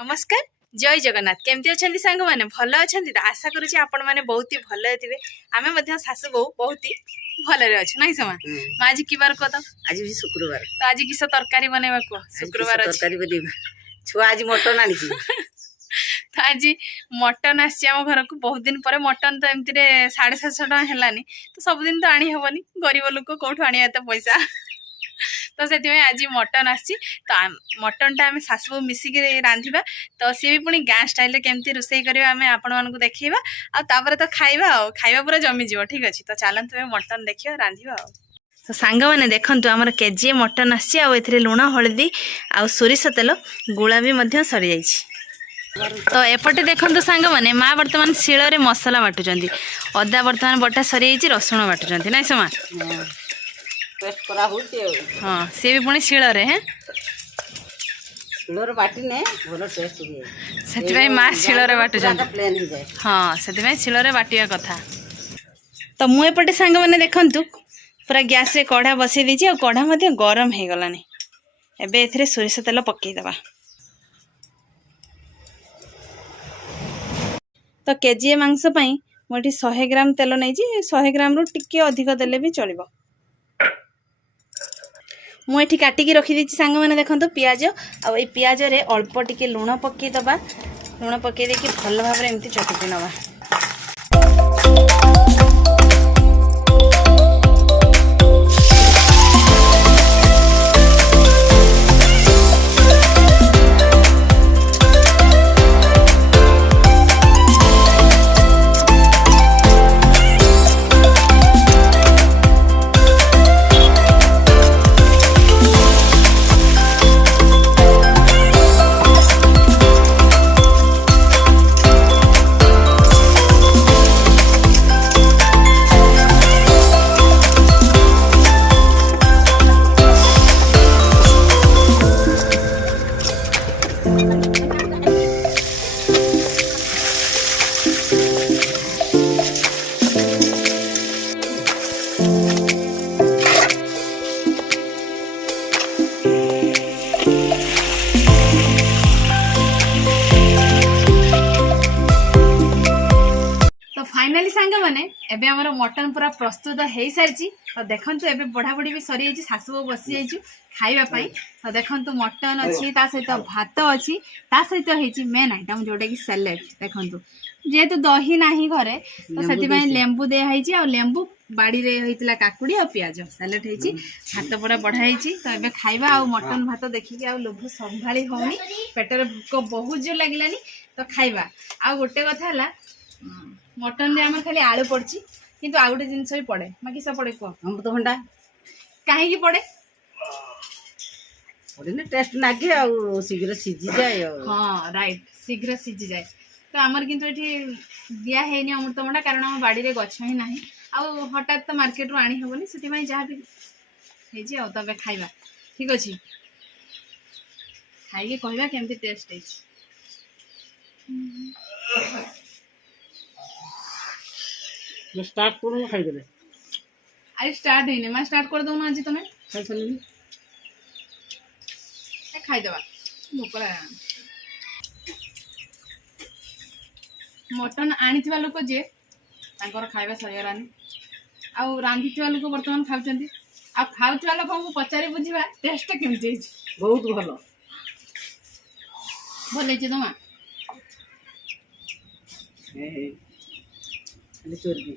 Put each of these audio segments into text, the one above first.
नमस्कार जय जगन्नाथ केमती अच्छा सांग मैंने भल अच्छा तो आशा करुँच आपण मैंने बहुत ही भल थे आम शाशु बो बहुत ही भलरे अच्छे ना समा आज कि बार कह तो आज भी शुक्रवार तो आज किस तरकारी बनवा कह शुक्रवार तरकारी बनवा छुआ आज मटन आनी तो आज मटन आम घर को बहुत दिन पर मटन तो एमती 750 टका है तो सबुदिन तो आनी हेनी गरीब लोक कौटू आने पैसा तो से आज मटन आसी तो मटन टा आम शाशु मिसिक रांधिबा तो सी भी पुणी गाँ स्टाइल केमती रोषे करवा आम आपण मानक देखा आपर तो खाइबा पूरा जमीज ठीक अच्छे तो चलते मटन देखिए रांधिबा तो सांग मैंने देखु आमर केजी मटन आसी लुण हलदी आ सोरिष तेल गुड़ा भी सरी जाइए तो एपटे देखो सांग मैंने माँ बर्तमान शिल मसला बाटुंट अदा बर्तमान बटा सरी जाइए रसुण बाटुंट ना समा हाँ सी भी पुणी शिल से माँ शिल बाटुंट हाँ से शिल बाटिया कथा तो मुझे सांग मैंने देखु पूरा गैस रे कढ़ा बसई दीजिए और कढ़ा गरम हो गलानी एबे एथिरे सोरिष तेल पकईदबा तो केजीए मांस पई मोटी 100 ग्राम तेल नहीं 100 ग्राम रु टिके अधिक देले भी चलिबो मुझे काटिकी रखी सांग मैंने देखो पियाज आ पियाज रे अल्प टिके लुण पकईदबा लुण पकई देकी भल भाव एमती चटकी नवा फाइनाली सांग मैंने एबे हमर मटन पूरा प्रस्तुत हो सारी तो देखु एबे बढ़ा बढ़ी भी सरी जाइए शाशु बसी जाइए खाइबापी तो देखु मटन अच्छी सहित भात अच्छी सहित होती मेन आइटम जोटा कि सैलेड देखु जेहेतु दही ना घरे तो से लेंबू दिखाई और लेंबू बाड़ी रे होता काकुड़ी और पियाज सैलेड होती भात पूरा बढ़ाई तो एबे खाइबा आ मटन भात देखिक आ लोभ संभाली होनी पेटर भोक बहुत जोर लगिलानी तो खाइबा आ गोटे कथा है मटन रे आम खाली आलू पड़ी किंतु आ गोटे जिनस भी पड़े मैं किस पड़े कह अमृतभंडा कहीं पड़े टेस्ट लगे शीघ्र सीझी जाए हाँ राइट शीघ्र सीझी जाए तो आमर किंतु ये दिया है अमृतभंडा कारण आम बाड़ी रे गछ ही ना आ हठात तो मार्केट रू आनी हेनी से जहाँ भी तब खाइबा ठीक अच्छे खाई कहवा केमती टेस्ट है स्टार्ट करूँ खाईदे आज स्टार्ट है मैं स्टार्ट कर दूँ आज तुम्हें खाईदबा भोक मटन आनी लोक जे खाଇବା सरीगलानी आउ रांधि लोक बर्तमान खाऊँ आ खाऊा लोक को पचारि बुझा टेस्ट केमती बहुत भल भल तुम चर्बी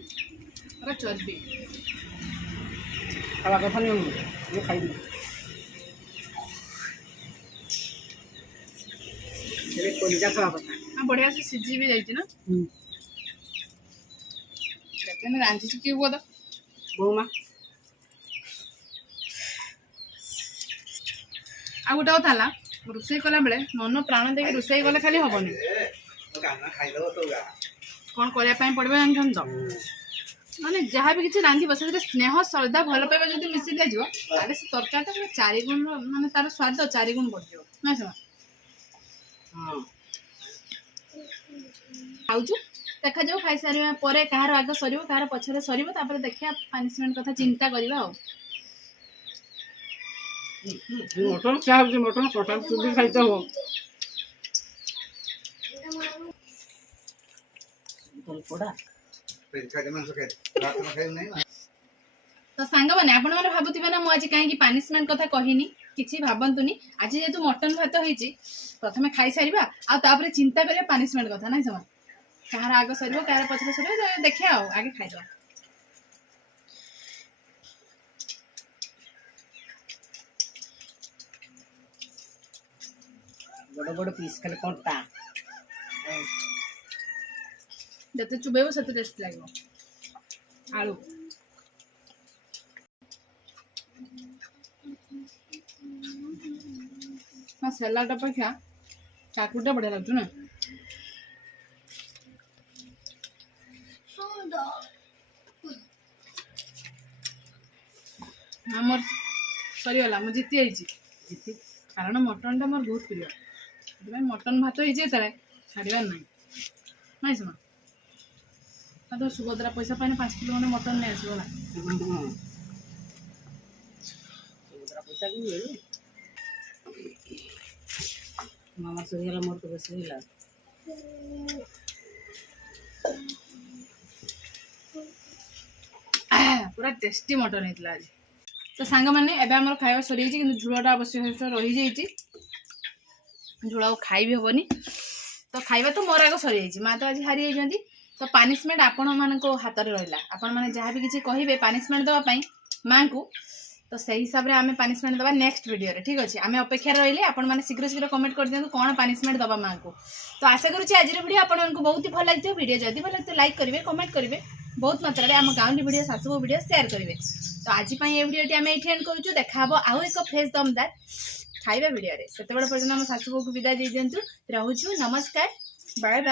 चर्बी खावा कथा नहीं खाई खावा कथा हाँ बढ़िया से सीझी भी जाइए ना रांधि किए बोध बोमा आ गोटे कथा रोषे कला बेले मन प्राण देके रोषे कले खाली हेनी कौन करने पड़े जानते तो माने जहाँ भी किसी रांधि से स्नेह श्रद्धा भल पाइबा जो मिसी दिज्व ताले से तरकारी 4 गुण माने तार स्वाद 4 गुण बढ़ ना समा खाऊँ देखा जाऊ खाई सारे कहार आग सर कहार पछरे सर देखिए पनिशमेंट कथा चिंता करवा मटन क्या मटन कटा चुली खाई हो ଖାଲି ପୋଡ଼ା तो सांग मैंने आपण मैंने भाबुथिबे ना मु आज कहीं पनिशमेंट कथा कहिनी किछि भाबंतुनी आज जेतु मटन भात होईची प्रथमे खाई सारिबा आ तापरे चिंता करिया पनिशमेंट कथा नै समा कहार आगे सरिबो कहार पछरे सरिबो देखिया आ आगे खाइदो बड़ बड़ पीस खाली कंटा जते चुबेबो सेते टेस्ट लागो आलू हाँ सलाड अपेक्षा चाकुटा बढ़िया लगुच ना हाँ मोर सरीगला मुझे जीती आई कारण मटन टा मोर बहुत प्रिय मटन भात होते छाड़बार ना नहीं सुना तो सुभद्रा पैसा पाने 5 किलो मैंने मटन नहीं आसो ना पैसा भी मामा सरीगला मोर तो बस होइला पूरा टेस्टी मटन होता आज तो सांग मैंने एबे हमर खाଇବା सरी कि झोलटा अवश्य रही जाइए झोल आ खाई भी हेनी तो खाଇବା तो मोर आग सरी जाइए माँ तो आज हारी जाइए तो पनिशमेंट आपण मान हाथ में रहा आपण मैंने जहाँ भी किसी कहे पनिशमेंट देवाई माँ को तो से हिसाब से आम पनिशमेंट दबा नेक्स्ट वीडियो ठीक अच्छे आम अपेक्षा रही आपण मैंने शीघ्र शीघ्र कमेंट कर दिखाँ कौन पनिशमेंट दबा माँ को तो आशा करुँच आज वीडियो आपको बहुत ही भल लगे वीडियो जदि भल लगे लाइक करेंगे कमेंट करेंगे बहुत मात्रा में आम गाँव वीडियो सासू वीडियो शेयर करेंगे तो आज ये वीडियो आम ये एंड करूँ देखा आउ एक फ्रेश दमदार खाଇବା वीडियो से पर्यटन आम सासू को विदा दे दिंतु रोचु नमस्कार बाय बाय।